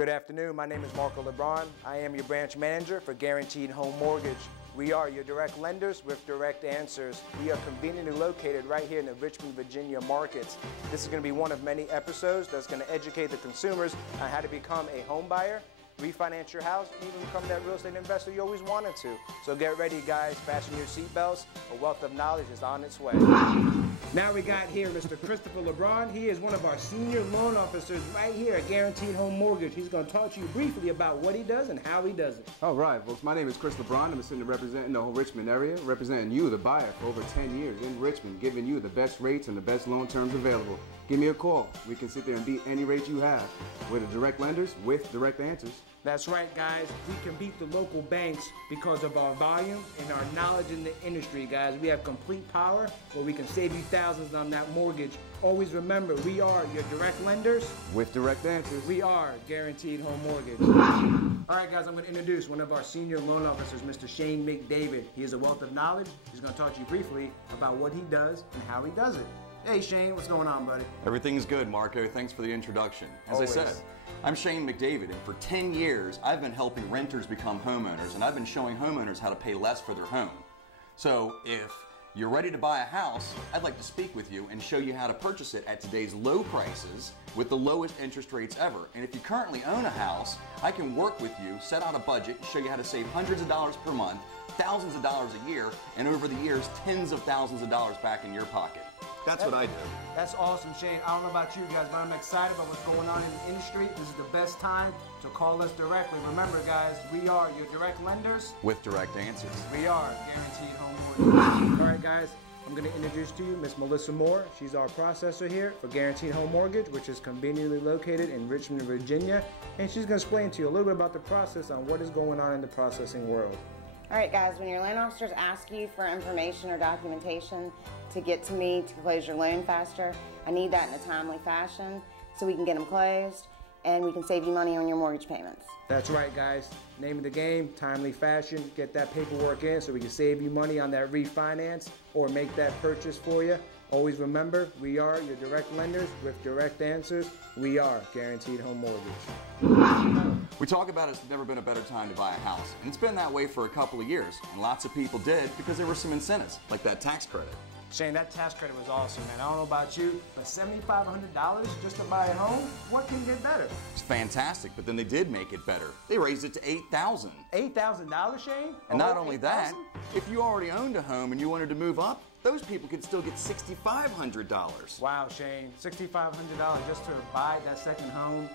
Good afternoon, my name is LeBron. I am your branch manager for Guaranteed Home Mortgage. We are your direct lenders with direct answers. We are conveniently located right here in the Richmond, Virginia markets. This is going to be one of many episodes that's going to educate the consumers on how to become a home buyer, refinance your house, and even become that real estate investor you always wanted to. So get ready, guys. Fasten your seatbelts. A wealth of knowledge is on its way. Now we got here Mr. Christopher LeBron. He is one of our senior loan officers right here at Guaranteed Home Mortgage. He's going to talk to you briefly about what he does and how he does it. All right, folks. My name is Chris LeBron. I'm a senior representing the whole Richmond area, representing you, the buyer, for over 10 years in Richmond, giving you the best rates and the best loan terms available. Give me a call. We can sit there and beat any rate you have. We're the direct lenders with direct answers. That's right, guys. We can beat the local banks because of our volume and our knowledge in the industry, guys. We have complete power where we can save you thousands on that mortgage. Always remember, we are your direct lenders with direct answers. We are Guaranteed Home Mortgage. All right, guys, I'm going to introduce one of our senior loan officers, Mr. Shane McDavid. He is a wealth of knowledge. He's going to talk to you briefly about what he does and how he does it. Hey, Shane, what's going on, buddy? Everything's good, Marco. Thanks for the introduction. As Always. I said, I'm Shane McDavid, and for 10 years, I've been helping renters become homeowners, and I've been showing homeowners how to pay less for their home. So if you're ready to buy a house, I'd like to speak with you and show you how to purchase it at today's low prices with the lowest interest rates ever. And if you currently own a house, I can work with you, set out a budget, show you how to save hundreds of dollars per month, thousands of dollars a year, and over the years, tens of thousands of dollars back in your pocket. That's what I do. That's awesome, Shane. I don't know about you guys, but I'm excited about what's going on in the industry. This is the best time to call us directly. Remember, guys, we are your direct lenders With direct answers. We are Guaranteed Home Mortgage. All right, guys, I'm going to introduce to you Miss Melissa Moore. She's our processor here for Guaranteed Home Mortgage, which is conveniently located in Richmond, Virginia. And she's going to explain to you a little bit about the process on what is going on in the processing world. All right, guys, when your loan officers ask you for information or documentation to get to me to close your loan faster, I need that in a timely fashion so we can get them closed and we can save you money on your mortgage payments. That's right, guys. Name of the game, timely fashion. Get that paperwork in so we can save you money on that refinance or make that purchase for you. Always remember, we are your direct lenders with direct answers. We are Guaranteed Home Mortgage. We talk about it's never been a better time to buy a house, and it's been that way for a couple of years, and lots of people did because there were some incentives, like that tax credit. Shane, that tax credit was awesome, man. I don't know about you, but $7,500 just to buy a home, what can get better? It's fantastic, but then they did make it better. They raised it to $8,000. $8,000, Shane? And not only that, if you already owned a home and you wanted to move up, those people could still get $6,500. Wow, Shane, $6,500 just to buy that second home.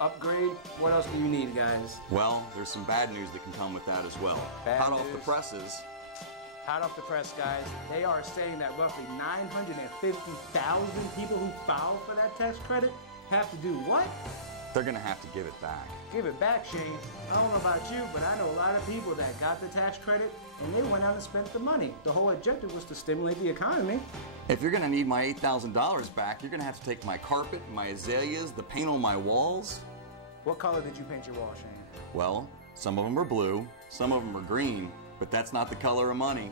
Upgrade, what else do you need, guys? Well, there's some bad news that can come with that as well. Hot off the presses. Hot off the press, guys. They are saying that roughly 950,000 people who filed for that tax credit have to do what? They're gonna have to give it back. Give it back, Shane. I don't know about you, but I know a lot of people that got the tax credit and they went out and spent the money. The whole objective was to stimulate the economy. If you're gonna need my $8,000 back, you're gonna have to take my carpet, my azaleas, the paint on my walls. What color did you paint your wall, Shane? Well, some of them are blue, some of them are green, but that's not the color of money.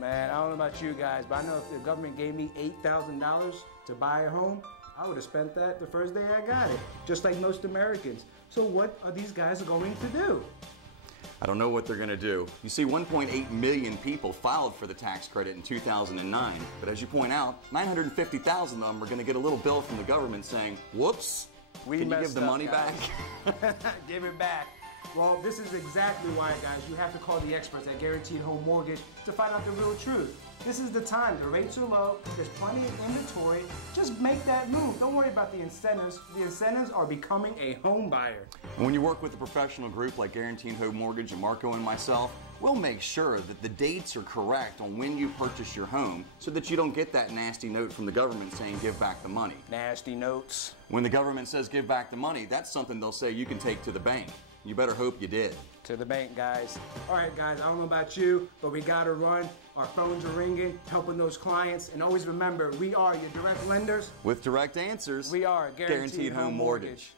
Man, I don't know about you guys, but I know if the government gave me $8,000 to buy a home, I would have spent that the first day I got it, just like most Americans. So what are these guys going to do? I don't know what they're gonna do. You see, 1.8 million people filed for the tax credit in 2009, but as you point out, 950,000 of them are gonna get a little bill from the government saying, whoops, can you give the money back? Give it back. Well, this is exactly why, guys, you have to call the experts at Guaranteed Home Mortgage to find out the real truth. This is the time. The rates are low. There's plenty of inventory. Just make that move. Don't worry about the incentives. The incentives are becoming a home buyer. And when you work with a professional group like Guaranteed Home Mortgage and Marco and myself, we'll make sure that the dates are correct on when you purchase your home so that you don't get that nasty note from the government saying give back the money. Nasty notes. When the government says give back the money, that's something they'll say you can take to the bank. You better hope you did. To the bank, guys. All right, guys, I don't know about you, but we got to run. Our phones are ringing, helping those clients. And always remember, we are your direct lenders. With direct answers. We are Guaranteed Home Mortgage.